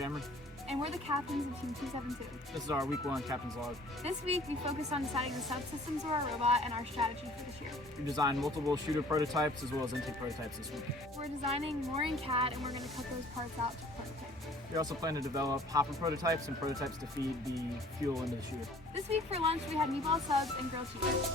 Cameron. And we're the captains of Team 272. This is our week 1 captain's log. This week, we focused on deciding the subsystems of our robot and our strategy for this year. We designed multiple shooter prototypes as well as intake prototypes this week. We're designing more in CAD, and we're going to cut those parts out to prototype. We also plan to develop hopper prototypes and prototypes to feed the fuel into the shooter. This week for lunch, we had meatball subs and grilled cheese.